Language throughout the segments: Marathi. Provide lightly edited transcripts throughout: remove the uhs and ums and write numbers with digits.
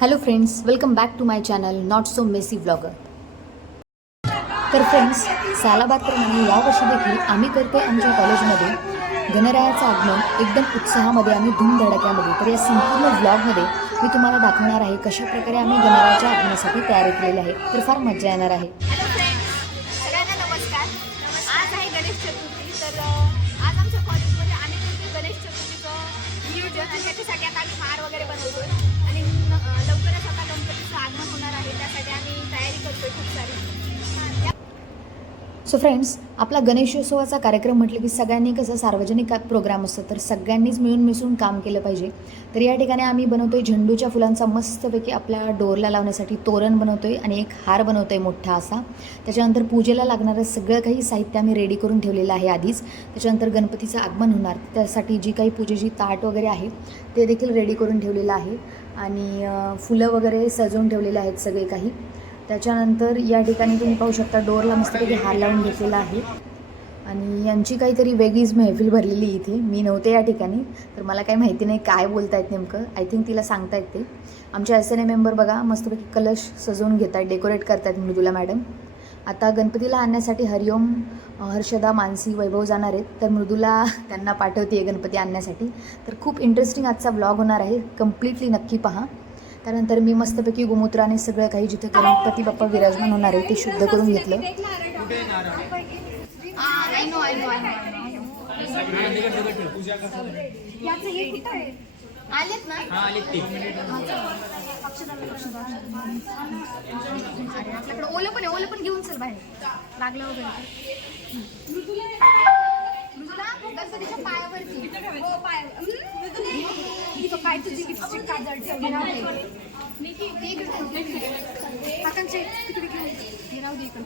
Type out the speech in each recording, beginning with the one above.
Hello friends, welcome back to my channel not so messy vlogger. तर फ्रेंड्स, सालाबादप्रमाणे यावर्षी देखील आम्ही करतोय आमच्या कॉलेजमध्ये गणरायाचं आगमन एकदम उत्साहामध्ये आणि धूमधडाक्यामध्ये. तर या संपूर्ण व्लॉगमध्ये मी तुम्हाला दाखवणार आहे कशा प्रकारे आम्ही गणरायाच्या आगमनासाठी तयारी केलेली आहे. तर फार मजा येणार आहे. हॅलो फ्रेंड्स, सगळ्यांना नमस्कार. आज आहे गणेश चतुर्थी. तर आज आमच्या कॉलेजमध्ये आम्ही करतो गणेश चतुर्थीचं नियोजन आणि त्याच्यासाठी आता आम्ही हार वगैरे बनवतोय आणि लवकरच आता गणपतीचं आगमन होणार आहे. त्यासाठी आम्ही तयारी करतोय खूप सारी. सो फ्रेंड्स, आपला गणेशोत्सवाचा कार्यक्रम म्हटलं की सगळ्यांनी कसं सार्वजनिक प्रोग्राम असतं, तर सगळ्यांनीच मिळून मिसळून काम केलं पाहिजे. तर या ठिकाणी आम्ही बनवतोय झेंडूच्या फुलांचा मस्तपैकी आपल्या डोरला लावण्यासाठी तोरण बनवतोय आणि एक हार बनवतोय मोठा असा. त्याच्यानंतर पूजेला लागणारं सगळं काही साहित्य आम्ही रेडी करून ठेवलेलं आहे आधीच. त्याच्यानंतर गणपतीचं आगमन होणार त्यासाठी जी काही पूजेची ताट वगैरे आहे ते देखील रेडी करून ठेवलेलं आहे आणि फुलं वगैरे सजवून ठेवलेले आहेत सगळे काही. त्याच्यानंतर या ठिकाणी तुम्ही पाहू शकता डोरला मस्तपैकी हार लावून घेतलेला आहे आणि यांची काहीतरी वेगळीच महफिल भरलेली इथे. मी नव्हते या ठिकाणी, तर मला काही माहिती नाही काय बोलतायत नेमकं. आय थिंक तिला सांगतायत ते. आमच्या SNA मेंबर बघा मस्तपैकी कलश सजवून घेत आहेत, डेकोरेट करतायत मृदुला मॅडम. आता गणपतीला आणण्यासाठी हरिओम, हर्षदा, मानसी, वैभव जाणार आहेत. तर मृदुला त्यांना पाठवते गणपती आणण्यासाठी. तर खूप इंटरेस्टिंग आजचा व्लॉग होणार आहे, कम्प्लिटली नक्की पहा. त्यानंतर मी मस्तपैकी गोमूत्राने सगळं काही जिथे गणपती बाप्पा विराजमान होणार आहे ते शुद्ध करून घेतलं. आलेत ना? आपल्याकडे ओलं पण घेऊन चल बाहेर लागलं वगैरे. गणपतीच्या पायावरती काय तुझी लिपस्टिक काजळ ठेवली राहते काकांचे तिकडे घेऊन राहू दे इकडे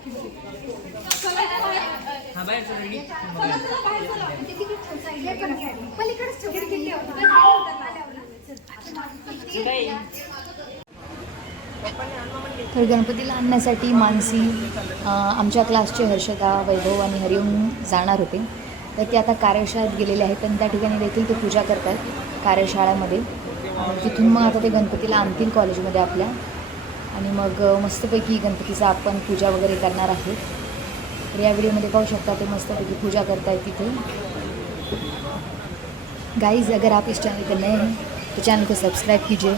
पलीकडेच तर गणपतीला आणण्यासाठी मानसी, आमच्या क्लासचे हर्षदा, वैभव आणि हरिओम जाणार होते. तर ते आता कार्यशाळेत गेलेले आहेत आणि त्या ठिकाणी देखील ते पूजा करतात कार्यशाळेमध्ये. तिथून मग आता ते गणपतीला आणतील कॉलेजमध्ये आपल्या आणि मग मस्तपैकी गणपतीचा आपण पूजा वगैरे करणार आहे. तर या व्हिडिओमध्ये पाहू शकता ते मस्तपैकी पूजा करतायत तिथे. गाइस, अगर आप इस चैनल पर नए हैं तो चैनल को सब्सक्राइब कीजिए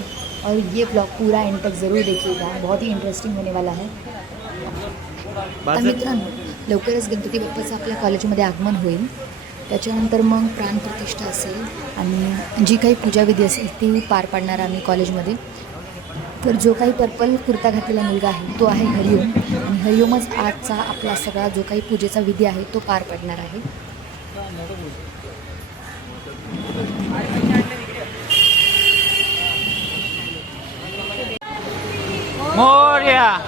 और ये ब्लॉग पूरा एंड तक ज़रूर देखिएगा, बहुत ही इंटरेस्टिंग होने वाला है. तर मित्रांनो, लवकरच गणपती बाप्पाचं आपल्या कॉलेजमध्ये आगमन होईल. त्याच्यानंतर मग प्राणप्रतिष्ठा असेल आणि जी काही पूजाविधी असेल ती पार पाडणार आम्ही कॉलेजमध्ये. तर जो काही पर्पल कुर्ता घातलेला मुलगा आहे तो आहे हरिओम आणि हरिओमच आजचा आपला सगळा जो काही पूजेचा विधी आहे तो पार पाडणार आहे. Morya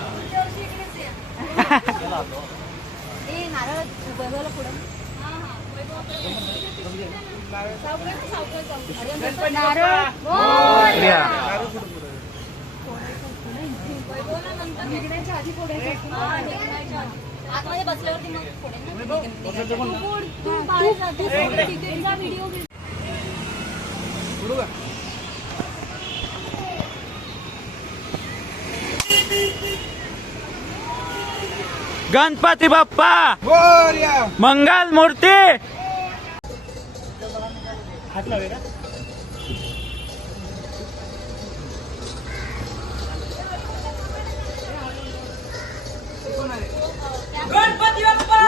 Ganpati Bappa Mangal Murti. Ganpati Bappa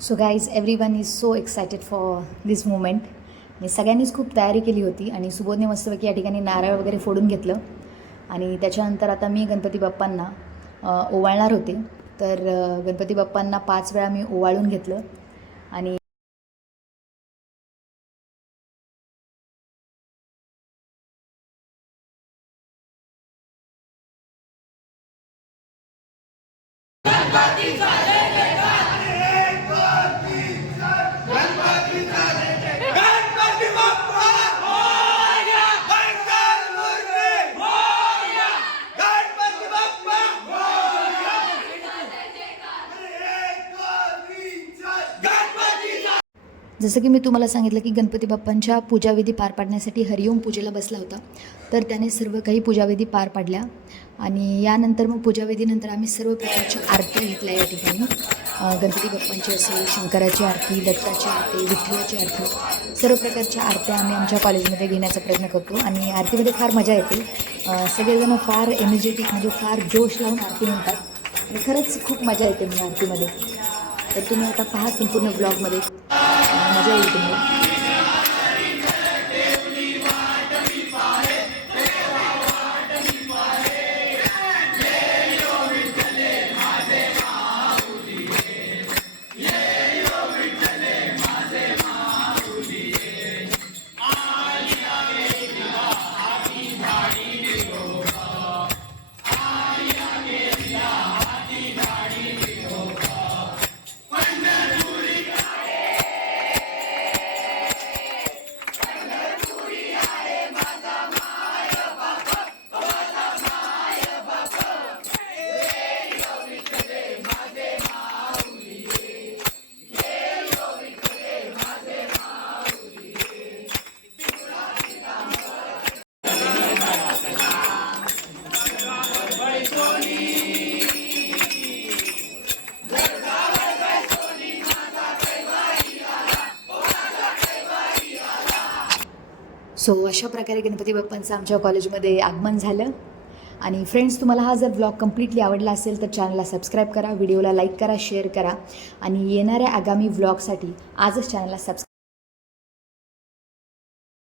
so guys everyone is so excited for this moment. मी सगळ्यांनीच खूप तयारी केली होती आणि सुबोधने मस्तपैकी या ठिकाणी नारळ वगैरे फोडून घेतलं आणि त्याच्यानंतर आता मी गणपती बाप्पांना ओवाळणार होते. तर गणपती बाप्पांना 5 वेळा मी ओवाळून घेतलं आणि जसं की मी तुम्हाला सांगितलं की गणपती बाप्पांच्या पूजाविधी पार पाडण्यासाठी हरिओम पूजेला बसला होता. तर त्याने सर्व काही पूजाविधी पार पाडल्या आणि यानंतर मग पूजाविधीनंतर आम्ही सर्व प्रकारच्या आरत्या घेतल्या या ठिकाणी. गणपती बाप्पांची असेल, शंकराची आरती, दत्ताची आरती, विठ्ठलाची आरती, सर्व प्रकारच्या आरत्या आम्ही आमच्या कॉलेजमध्ये घेण्याचा प्रयत्न करतो आणि आरतीमध्ये फार मजा येते. सगळेजण फार एनर्जेटिक म्हणजे फार जोश लावून आरती म्हणतात आणि खरंच खूप मजा येते म्हणजे आरतीमध्ये. तर तुम्ही आता पहा संपूर्ण ब्लॉगमध्ये मजा येईल तुम्हाला. सो अशा प्रकारे गणपती बाप्पांचं आमच्या कॉलेजमध्ये आगमन झालं. आणि फ्रेंड्स, तुम्हाला हा जर ब्लॉग कम्प्लिटली आवडला असेल तर चॅनलला सबस्क्राईब करा, व्हिडिओला लाईक करा, शेअर करा आणि येणाऱ्या आगामी व्लॉगसाठी आजच चॅनलला सबस्क्राईब